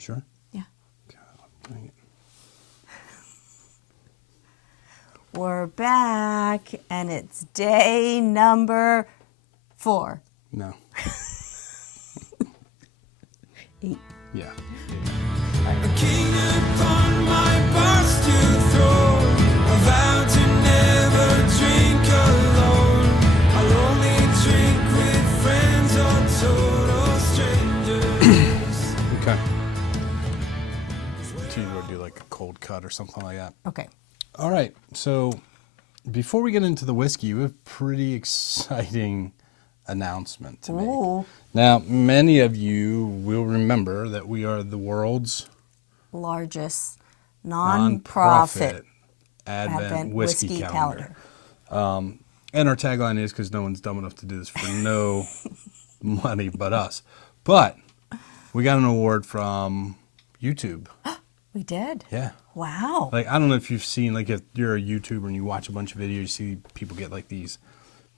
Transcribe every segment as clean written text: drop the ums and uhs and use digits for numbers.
Sure? Yeah. God, dang it. We're back, and it's day number 4. No. 8. Yeah. A king upon my bars to throw. I vow to never drink alone. I'll only drink with friends or total strangers. Okay. So you would do like a cold cut or something like that. Okay. All right. So before we get into the whiskey, we have a pretty exciting announcement to make. Ooh. Now, many of you will remember that we are the world's Largest non-profit Advent whiskey calendar. And our tagline is, because no one's dumb enough to do this for no money but us. But we got an award from YouTube. We did? Yeah. Wow. Like, I don't know if you've seen, like, if you're a YouTuber and you watch a bunch of videos, you see people get, like, these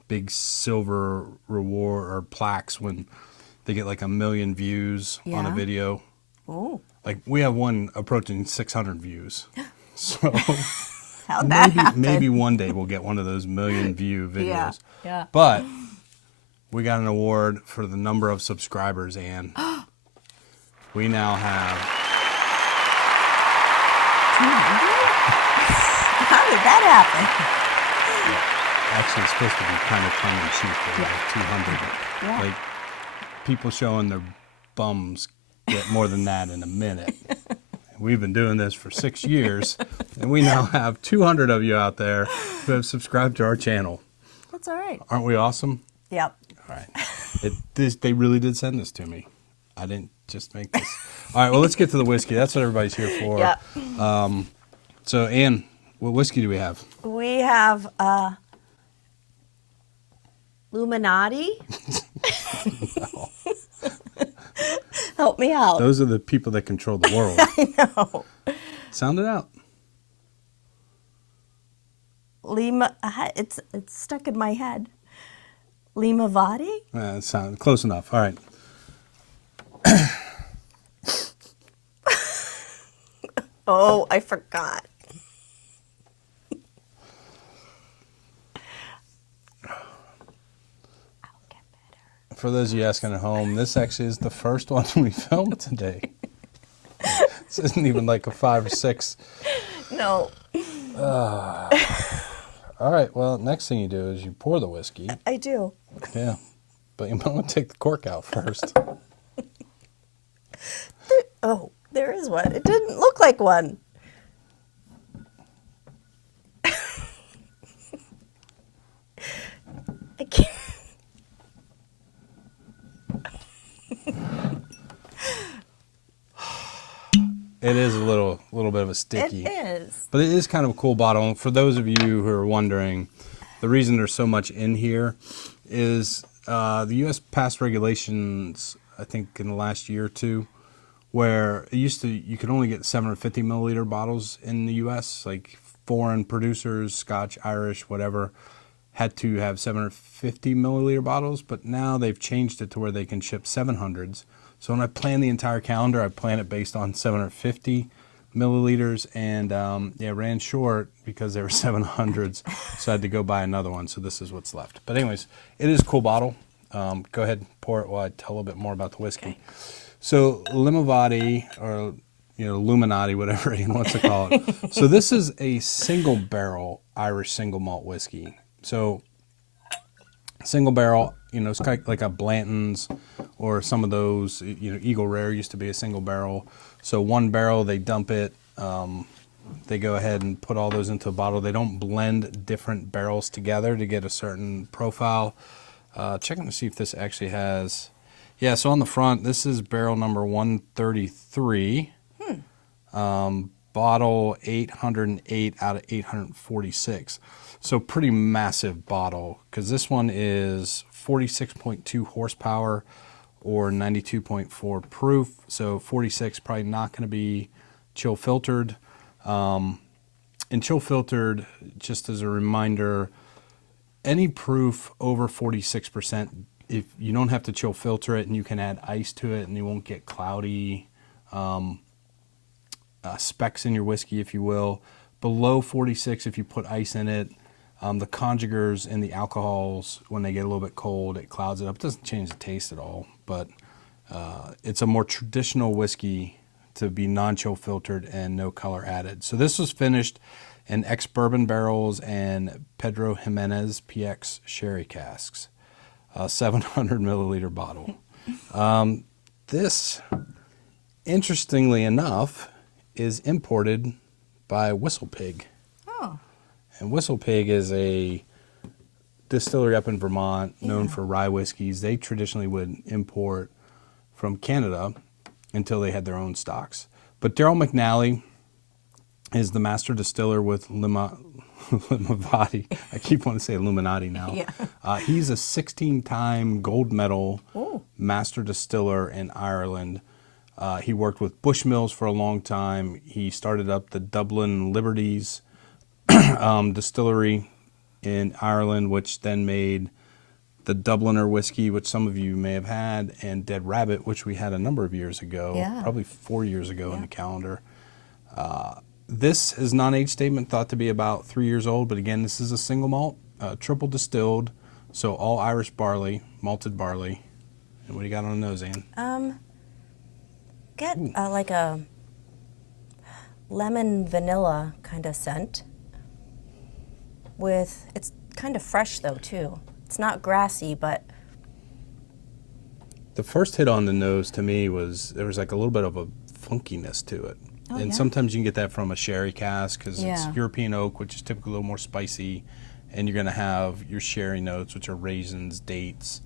big silver reward or plaques when they get, like, 1 million views on a Yeah. video. Ooh. Like, we have one approaching 600 views. So How'd that happen? maybe one day we'll get one of those 1 million view videos. Yeah. Yeah. But we got an award for the number of subscribers, and we now have... 200? How did that happen? Actually, it's supposed to be kind of tongue in cheek, but like 200. Yeah. Like, people showing their bums get more than that in a minute. We've been doing this for 6 years, and we now have 200 of you out there who have subscribed to our channel. That's all right. Aren't we awesome? Yep. All right. They really did send this to me. I didn't just make this. All right, well, let's get to the whiskey. That's what everybody's here for. Yep. So, Ann, what whiskey do we have? We have Illuminati. No. Help me out. Those are the people that control the world. I know. Sound it out. It's stuck in my head. Limavady? It sounds close enough. All right. Oh, I forgot. For those of you asking at home, this actually is the first one we filmed today. This isn't even like a 5 or 6. No. All right, well, next thing you do is you pour the whiskey. I do. Yeah, but you might want to take the cork out first. Oh, there is one. It didn't look like one. I can't. It is a little bit of a sticky. It is. But it is kind of a cool bottle. For those of you who are wondering, the reason there's so much in here is the U.S. passed regulations, I think, in the last year or two, where it used to, you could only get 750 milliliter bottles in the U.S. Like foreign producers, Scotch, Irish, whatever, had to have 750 milliliter bottles. But now they've changed it to where they can ship 700s. So when I plan the entire calendar, I plan it based on 750 milliliters, and ran short because there were 700s, so I had to go buy another one. So this is what's left. But anyways, it is a cool bottle. Go ahead and pour it while I tell a little bit more about the whiskey. Okay. So Limavady, or Illuminati, whatever he wants to call it. So this is a single barrel Irish single malt whiskey. So single barrel, it's kind of like a Blanton's or some of those, Eagle Rare used to be a single barrel. So one barrel, they dump it, they go ahead and put all those into a bottle. They don't blend different barrels together to get a certain profile. Checking to see if this actually has, so on the front, this is barrel number 133, bottle 808 out of 846. So pretty massive bottle, because this one is 46.2 horsepower or 92.4 proof. So 46 probably not going to be chill filtered. And chill filtered, just as a reminder, any proof over 46%, if you don't have to chill filter it, and you can add ice to it and you won't get cloudy, specks in your whiskey, if you will. Below 46 if you put ice in it. The conjugars in the alcohols, when they get a little bit cold, it clouds it up. It doesn't change the taste at all, but it's a more traditional whiskey to be non-chill filtered and no color added. So this was finished in ex-bourbon barrels and Pedro Jimenez PX sherry casks, a 700 milliliter bottle. This, interestingly enough, is imported by Whistle Pig. Oh. And Whistle Pig is a distillery up in Vermont known for rye whiskeys. They traditionally would import from Canada until they had their own stocks. But Daryl McNally is the master distiller with Limavady. I keep wanting to say Illuminati now. Yeah. He's a 16-time gold medal Ooh. master distiller in Ireland. He worked with Bushmills for a long time. He started up the Dublin Liberties distillery in Ireland, which then made the Dubliner whiskey, which some of you may have had, and Dead Rabbit, which we had a number of years ago, probably 4 years ago in the calendar. This is non-age statement, thought to be about 3 years old, but again, this is a single malt, triple distilled, so all Irish barley, malted barley. And what do you got on the nose, Ann? Get like a lemon vanilla kind of scent. It's kind of fresh though too. It's not grassy, but The first hit on the nose to me was there was like a little bit of a funkiness to it. Oh, And yeah. sometimes you can get that from a sherry cask because it's Yeah. European oak, which is typically a little more spicy. And you're going to have your sherry notes, which are raisins, dates,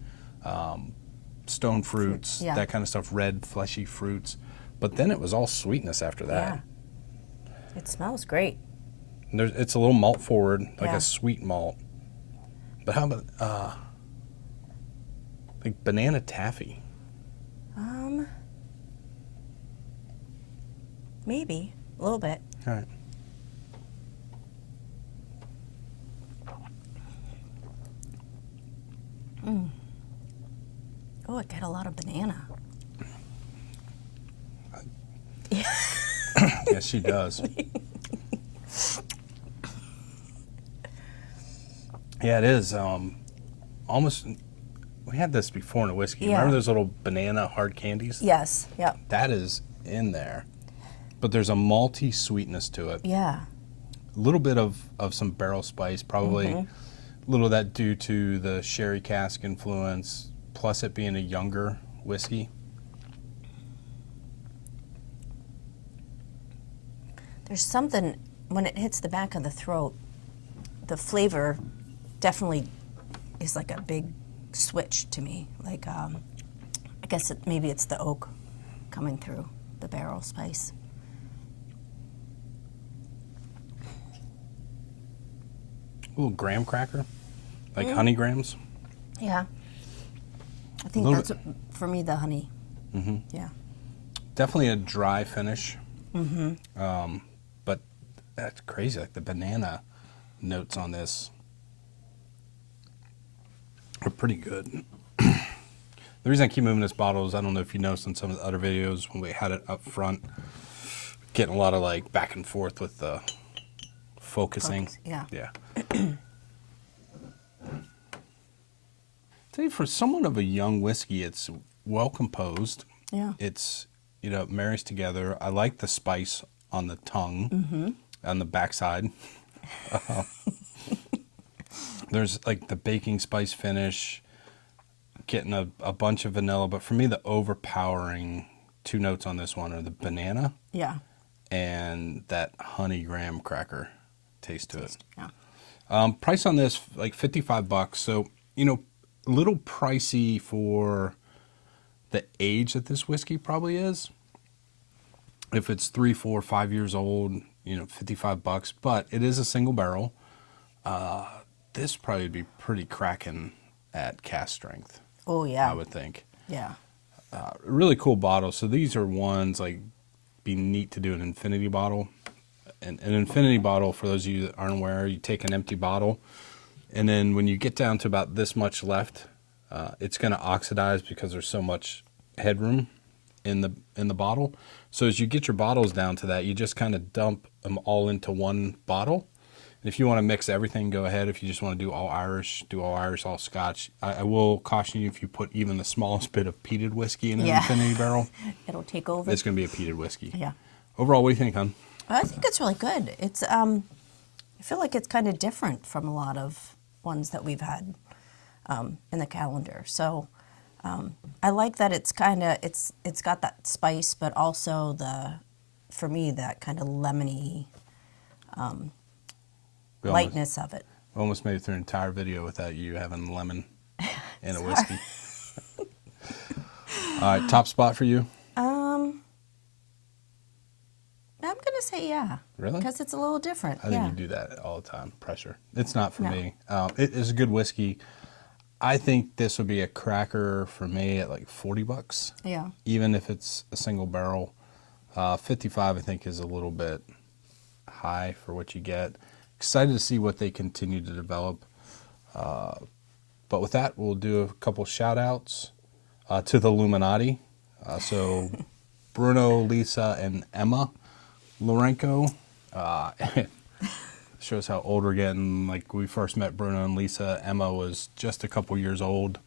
stone fruits, yeah. that kind of stuff, red, fleshy fruits. But then it was all sweetness after that. yeah, it smells great. And it's a little malt forward, like Yeah. a sweet malt. But how about like banana taffy? Maybe a little bit. All right. Oh, I get a lot of banana. Yes, she does. Yeah, it is. Almost. We had this before in a whiskey. Yeah. Remember those little banana hard candies? Yes. Yep. That is in there, but there's a malty sweetness to it. Yeah. A little bit of some barrel spice, probably a little of that due to the sherry cask influence, plus it being a younger whiskey. There's something when it hits the back of the throat. The flavor definitely is like a big switch to me. Like I guess maybe it's the oak coming through the barrel spice. A little graham cracker, like honey grams. Yeah. I think little that's for me the honey. Mm-hmm. Yeah. Definitely a dry finish. Mm-hmm. But that's crazy. Like the banana notes on this are pretty good. The reason I keep moving this bottle is I don't know if you noticed in some of the other videos when we had it up front, getting a lot of like back and forth with the focusing. Yeah. Yeah. Tell you, for someone of a young whiskey, it's well composed. Yeah. It's, it marries together. I like the spice on the tongue, on the backside. There's like the baking spice finish, getting a bunch of vanilla. But for me, the overpowering two notes on this one are the banana Yeah. and that honey graham cracker taste to it. Yeah. Price on this, like $55. So, a little pricey for the age that this whiskey probably is. If it's 3, 4, 5 years old, $55. But it is a single barrel. This probably would be pretty cracking at cask strength, Oh yeah. I would think. Yeah. Really cool bottle. So these are ones like be neat to do an infinity bottle. An infinity bottle, for those of you that aren't aware, you take an empty bottle, and then when you get down to about this much left, it's going to oxidize because there's so much headroom in the bottle. So as you get your bottles down to that, you just kind of dump them all into one bottle. And if you want to mix everything, go ahead. If you just want to do all Irish, all Scotch. I will caution you, if you put even the smallest bit of peated whiskey in an Infinity barrel, It'll take over. it's going to be a peated whiskey. Yeah. Overall, what do you think, hon? I think it's really good. It's I feel like it's kind of different from a lot of ones that we've had in the calendar. So I like that it's kind of it's got that spice, but also for me that kind of lemony lightness of it. We almost made it through an entire video without you having lemon in a whiskey. All right, top spot for you? I'm gonna say yeah. Really? Because it's a little different. I think you do that all the time. Pressure. It's not for me. It is a good whiskey. I think this would be a cracker for me at like $40. Yeah. Even if it's a single barrel. 55 I think is a little bit high for what you get. Excited to see what they continue to develop. But with that, we'll do a couple shout outs to the Limavady. So Bruno, Lisa, and Emma Lorenko. Shows how old we're getting. Like, we first met Bruno and Lisa, Emma was just a couple years old,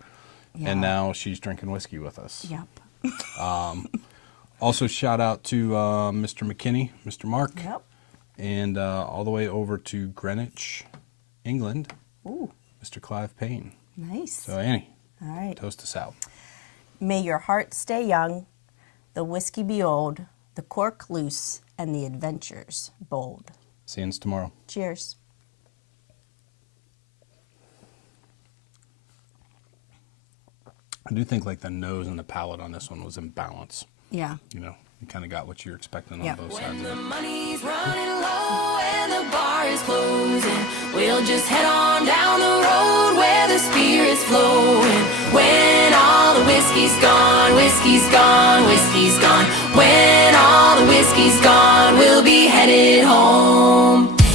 and now she's drinking whiskey with us. Yep. Also, shout out to Mr. McKinney, Mr. Mark, Yep. and all the way over to Greenwich, England, Ooh, Mr. Clive Payne. nice. So, Annie, All right. toast us out. May your heart stay young, the whiskey be old, the cork loose, and the adventures bold. See you tomorrow. Cheers. I do think like the nose and the palate on this one was in balance. Yeah. You know, you kind of got what you're expecting Yeah. on both sides When of the it. money's running low and the bar is closing, we'll just head on down the road where the spirit's flowing. When all the whiskey's gone, whiskey's gone, whiskey's gone. When all the whiskey's gone.